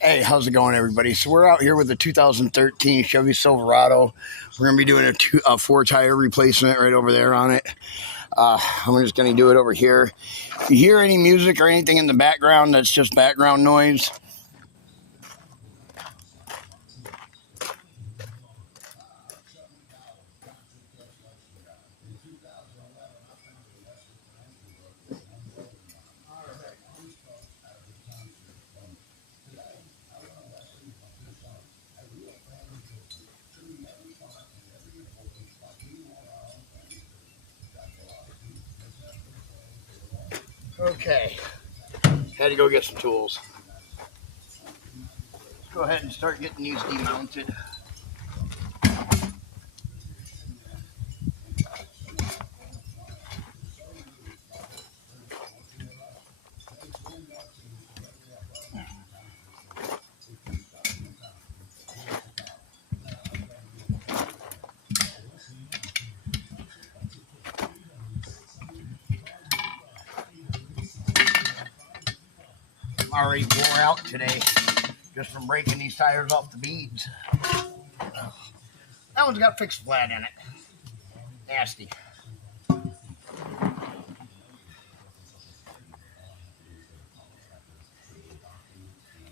Hey, how's it going, everybody? So we're out here with the 2013 Chevy Silverado. We're going to be doing a four-tire replacement right over there on it. I'm just going to do it over here. If you hear any music or anything in the background, that's just background noise. Okay, had to go get some tools. Let's go ahead and start getting these demounted. I'm already wore out today just from breaking these tires off the beads. That one's got fixed flat in it. Nasty.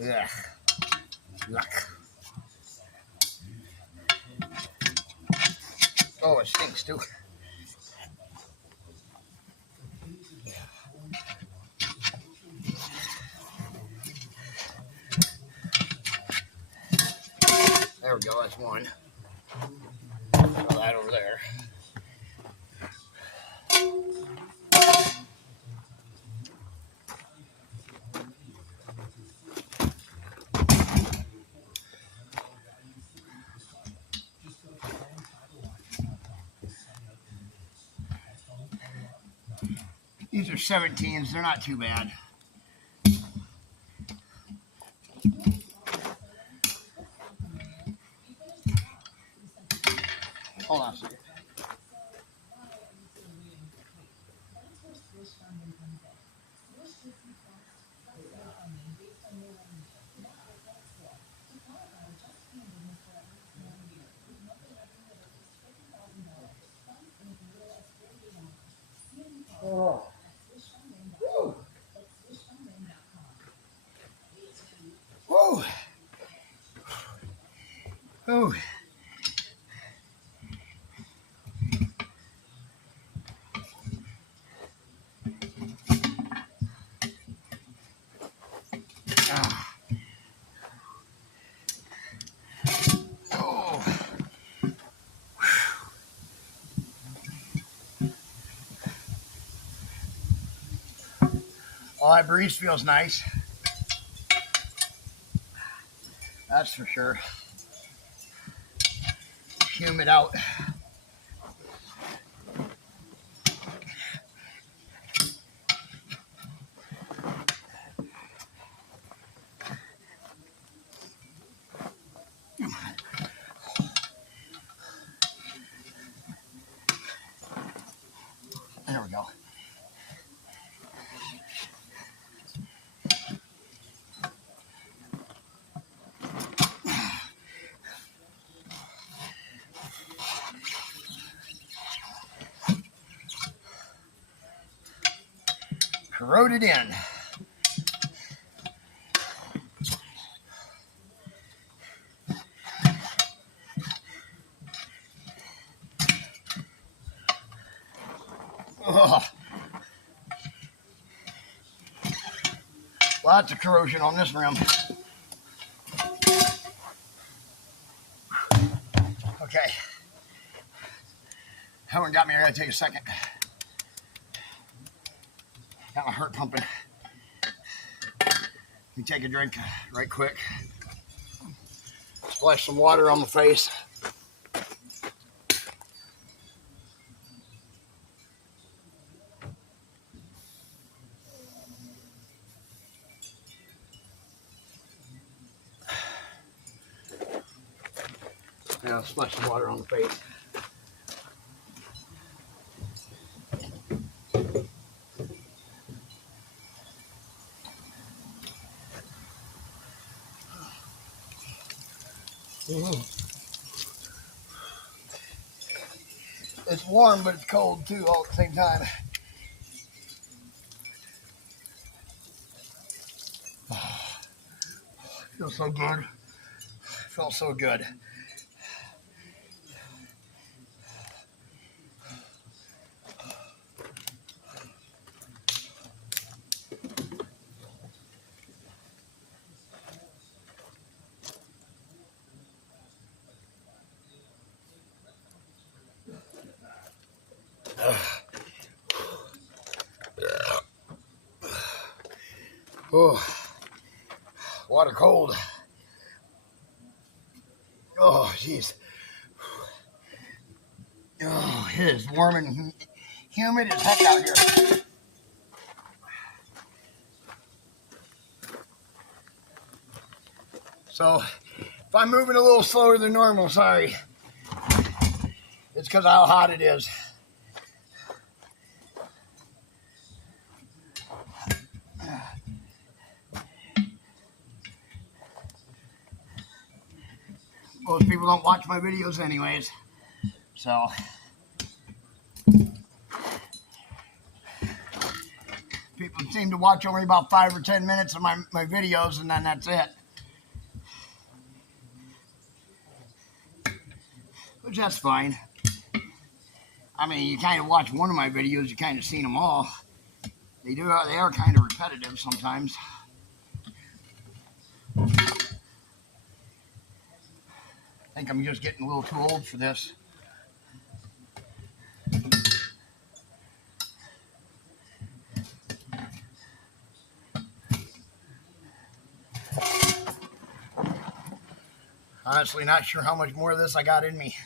Ugh. Yuck. Oh, it stinks too. There we go, that's one. Throw that over there. These are 17s, they're not too bad. Hold on a second. Oh. Woo. Woo. Woo. Ah. Oh. Well, that breeze feels nice. That's for sure. Humid out. There we go. Corroded in. Ugh. Lots of corrosion on this rim. Okay. That one got me. I gotta take a second. Got my heart pumping. Let me take a drink right quick. Splash some water on my face. Yeah, splash some water on the face. It's warm, but it's cold too all at the same time. Feels so good. Feels so good. Oh, water cold. Oh, jeez. Oh, it is warm and humid as heck out here. So, if I'm moving a little slower than normal, sorry. It's because of how hot it is. Most people don't watch my videos anyways. So, people seem to watch only about 5 or 10 minutes of my videos, and then that's it. Which that's fine. I mean, you kind of watch one of my videos, you kind of seen them all. They are kind of repetitive sometimes. I think I'm just getting a little too old for this. Honestly, not sure how much more of this I got in me.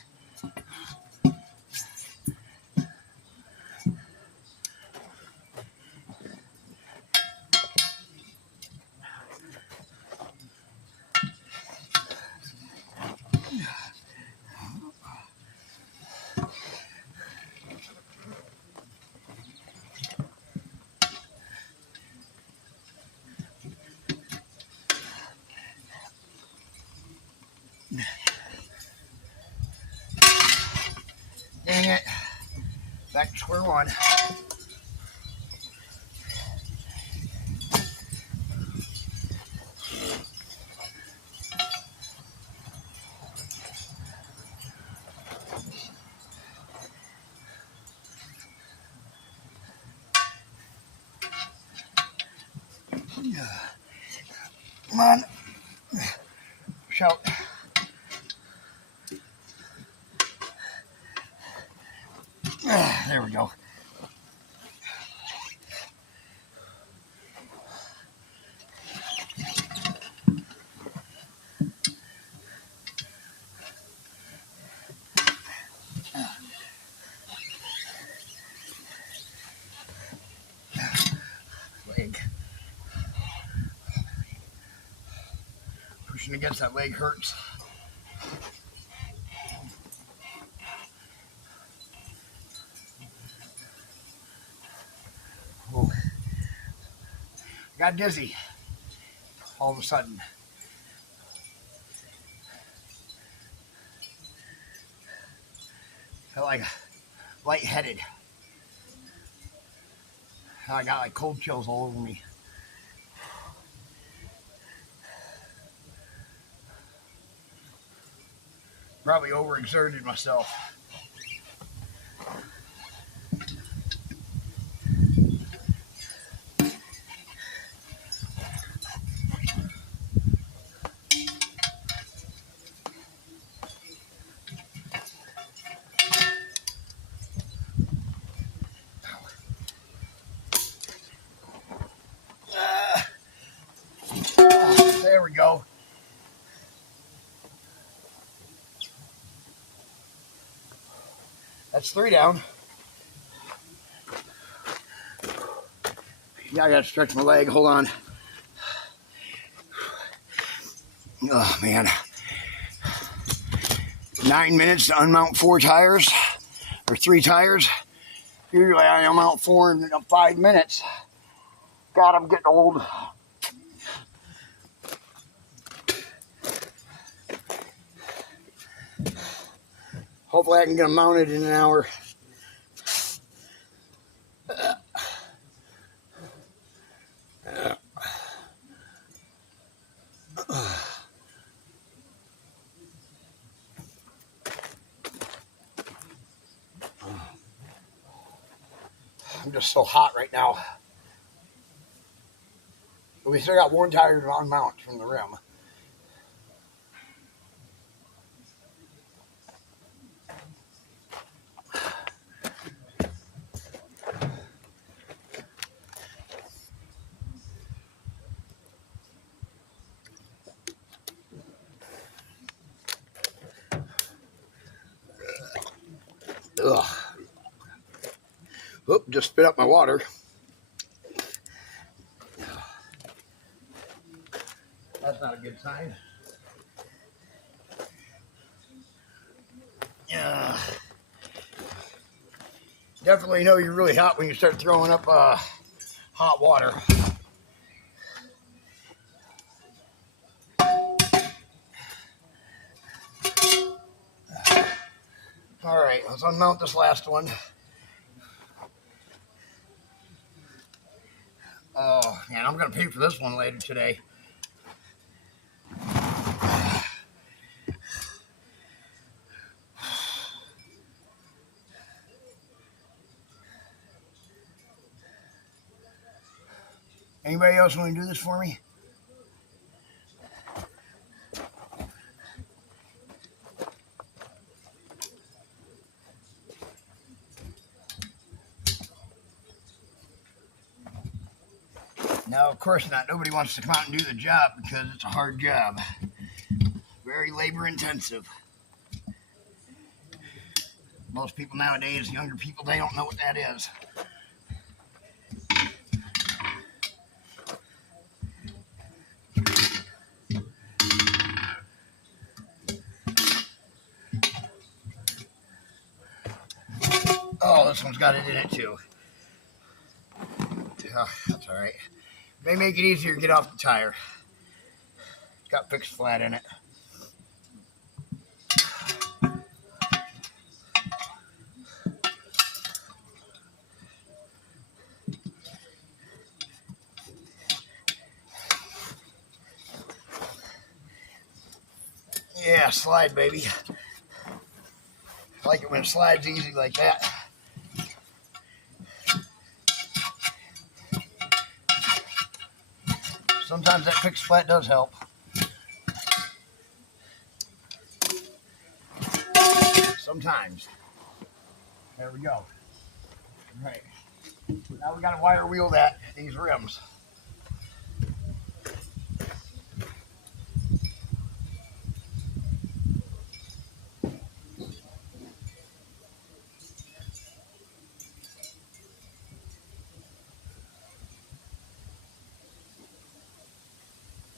Dang it. Back to square one. Come on. Shout. There we go. Leg. Pushing against that leg hurts. Oh. Got dizzy all of a sudden. Felt like lightheaded. I got like cold chills all over me. Probably overexerted myself. There we go. That's 3 down. Yeah, I gotta stretch my leg. Hold on. Oh, man. 9 minutes to unmount 4 tires, or 3 tires. Usually I unmount 4 in 5 minutes. God, I'm getting old. Hopefully I can get them mounted in an hour. I'm just so hot right now. But we still got one tire to unmount from the rim. Ugh. Oop, just spit up my water. That's not a good sign. Yeah. Definitely know you're really hot when you start throwing up hot water. All right, let's unmount this last one. Oh, man, I'm going to pay for this one later today. Anybody else want to do this for me? No, of course not. Nobody wants to come out and do the job because it's a hard job. Very labor intensive. Most people nowadays, younger people, they don't know what that is. Oh, this one's got it in it too. Oh, that's all right. May make it easier to get off the tire. It's got fixed flat in it. Yeah, slide, baby. I like it when it slides easy like that. Sometimes that fixed flat does help. Sometimes. There we go. All right. Now we got to wire wheel these rims.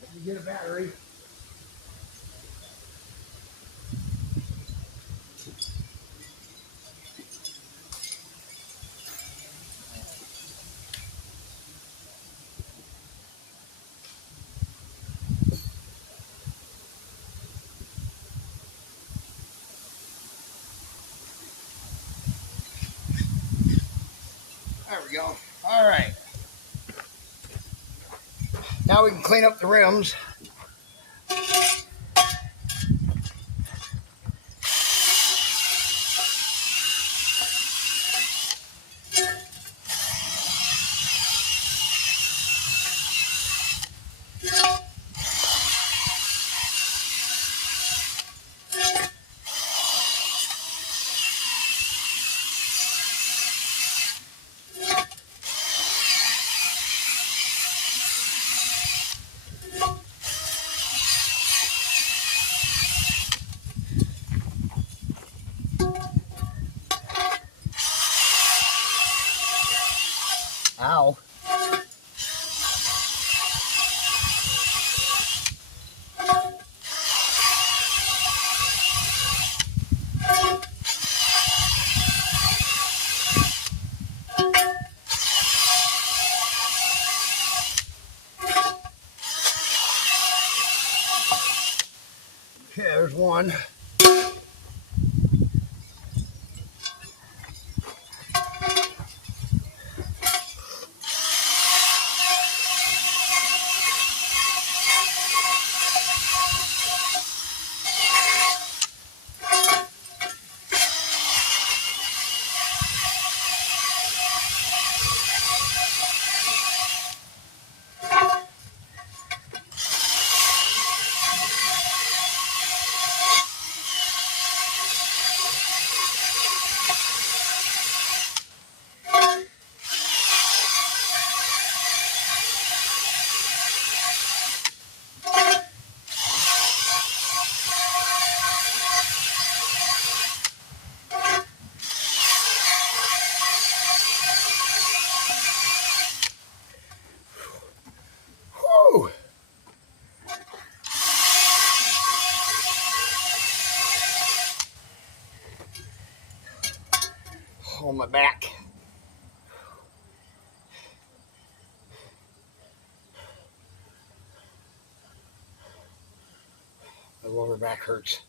Let me get a battery. There we go. All right. Now we can clean up the rims. Ow. Okay, there's one. on my back. My lower back hurts.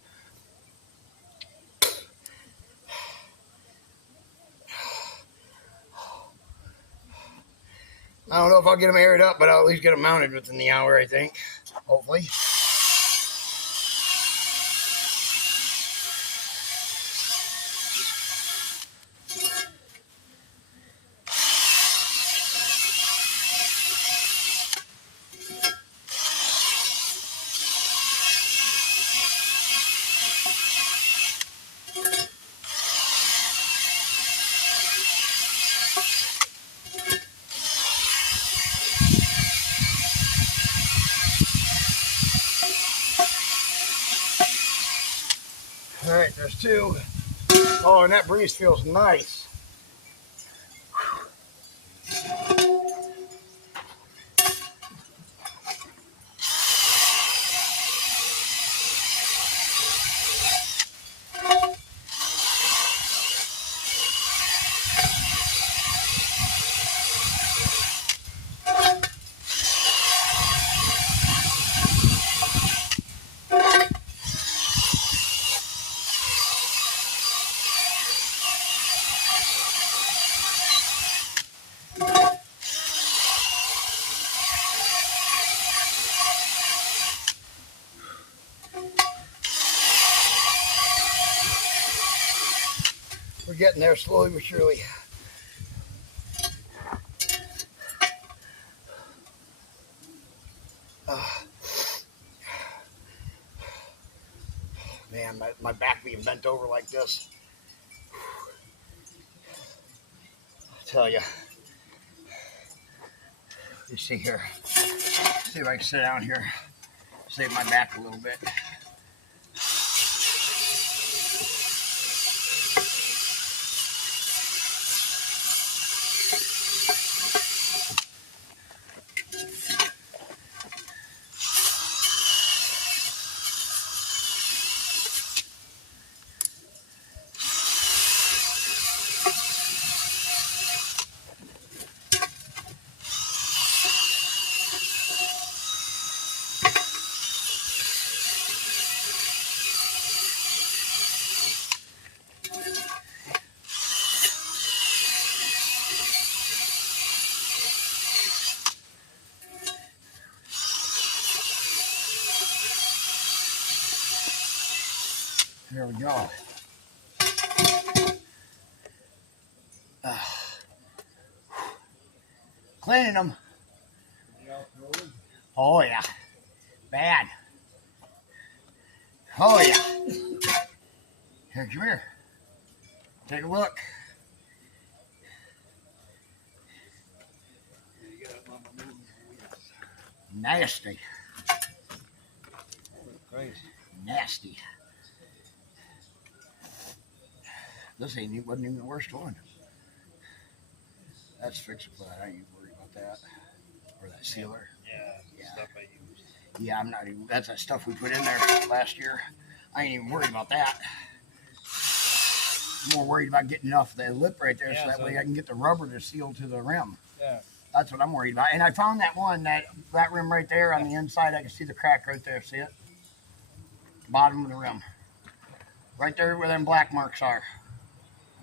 I don't know if I'll get them aired up, but I'll at least get them mounted within the hour, I think. Hopefully. All right, there's two. Oh, and that breeze feels nice. We're getting there slowly but surely. Man, my back being bent over like this. I tell you. You see here. See if I can sit down here. Save my back a little bit. There we go. Cleaning them. Oh, yeah. Bad. Oh, yeah. Here, come here. Take a look. Nasty. Crazy. Nasty. This wasn't even the worst one. That's fixable. I ain't worried about that. Or that sealer. Yeah. Stuff I used. Yeah, I'm not even. That's that stuff we put in there last year. I ain't even worried about that. I'm more worried about getting off the lip right there, so that way I can get the rubber to seal to the rim. Yeah. That's what I'm worried about. And I found that one, that rim right there on the inside. I can see the crack right there. See it? Bottom of the rim. Right there where them black marks are.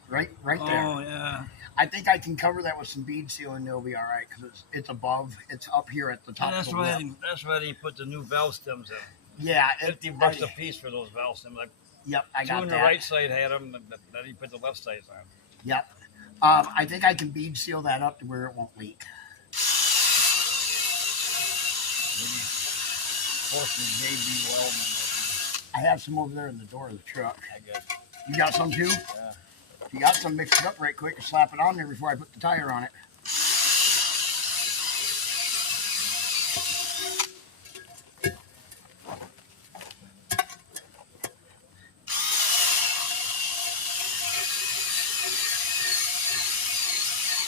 Right there. Oh, yeah. I think I can cover that with some bead seal and it'll be all right because it's above. It's up here at the top of the lip. That's why they put the new valve stems in. Yeah. $50 a piece for those valve stems. Like, yep, I got that. Two on the right side had them, and then he put the left side on. Yep. I think I can bead seal that up to where it won't leak. Maybe force the JB welding. I have some over there in the door of the truck. I guess. You got some too? Yeah. If you got some, mix it up right quick and slap it on there before I put the tire on it.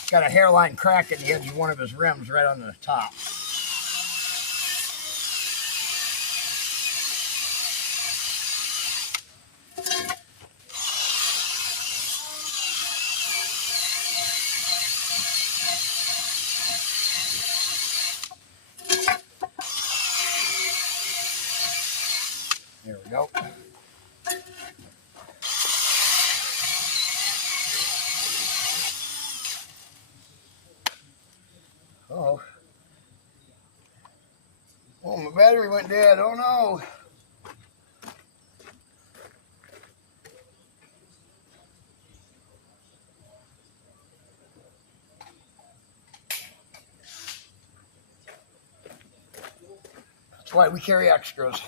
Got a hairline crack in the edge of one of his rims right on the top. we go. Oh. Oh, my battery went dead. Oh no. That's why we carry extras.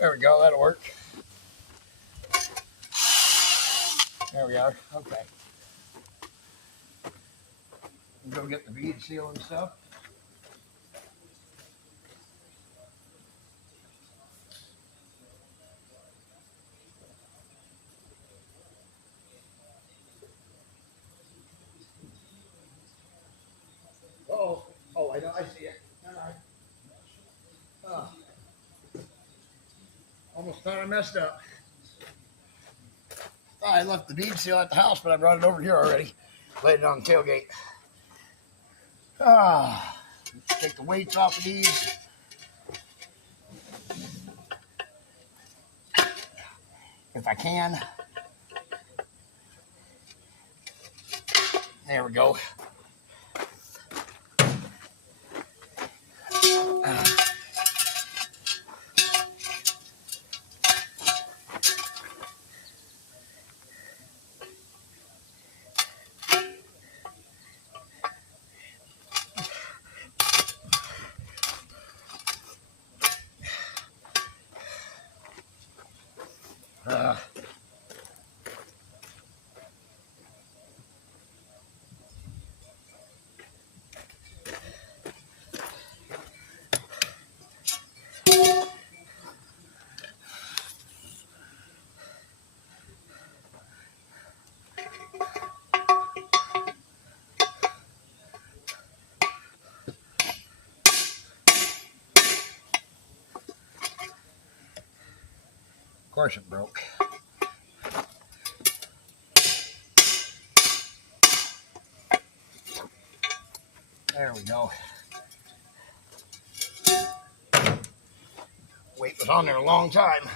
There we go, that'll work. There we are, okay. We'll go get the bead seal and stuff. Oh, I know, I see it. All right. Oh. Almost thought I messed up. Thought I left the bead seal at the house, but I brought it over here already. Laid it on the tailgate. Take the weights off of these. If I can. There we go. Of course it broke. There we go. Weight was on there a long time.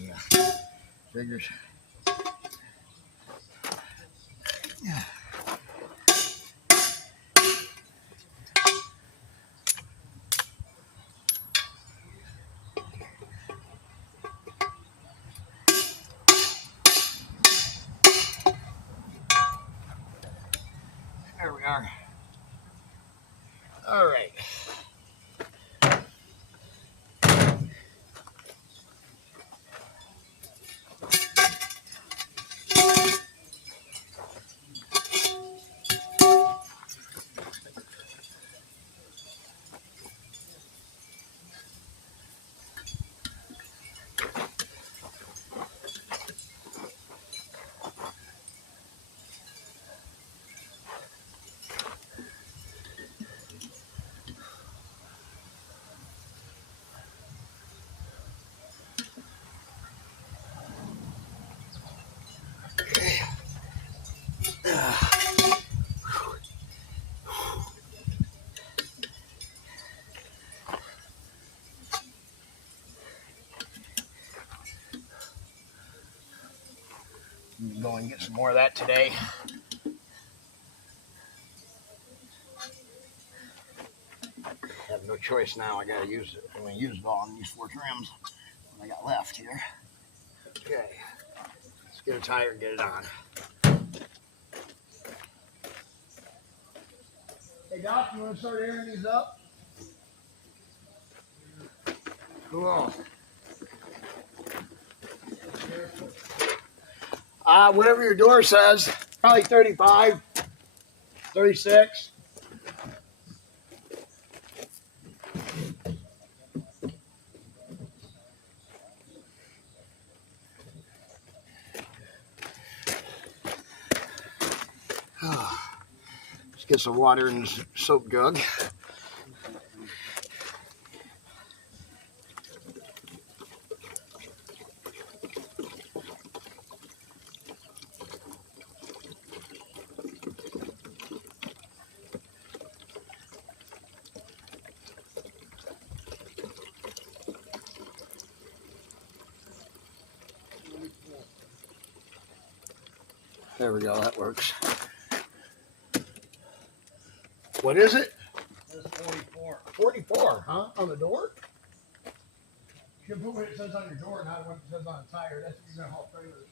Yeah, figures. Yeah. There we are. All right. Go and get some more of that today. I have no choice now. I gotta use it. I'm gonna use it all on these 4 trims I got left here. Okay, let's get a tire and get it on. Hey, Hey Doc, you want to start airing these up? Cool. Whatever your door says, probably 35, 36. Let's get some water in the soap jug. There we go, that works. What is it? That's 44. 44, huh? On the door? You can put what it says on your door, not what it says on the tire. That's what you're gonna haul trailers.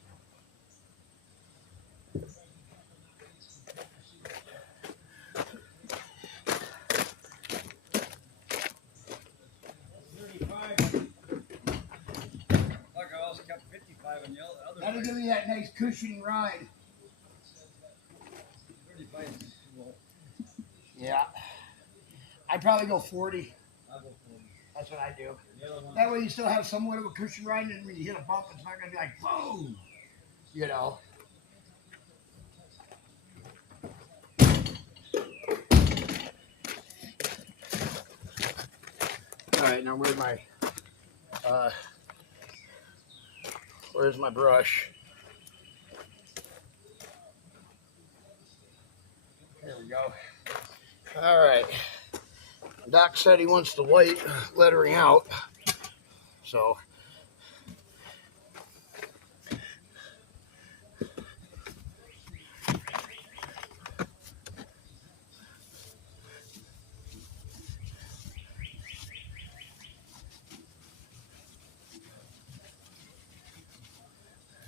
Look, I also kept 55 in the other. That'll give you that nice cushiony ride. 35 is too low. Yeah. I'd probably go 40. I'll go 40. That's what I do. The other one. That way you still have somewhat of a cushion ride, and when you hit a bump, it's not gonna be like boom. You know. All right, now where's my brush? There we go. All right. Doc said he wants the white lettering out, so.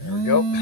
There we go.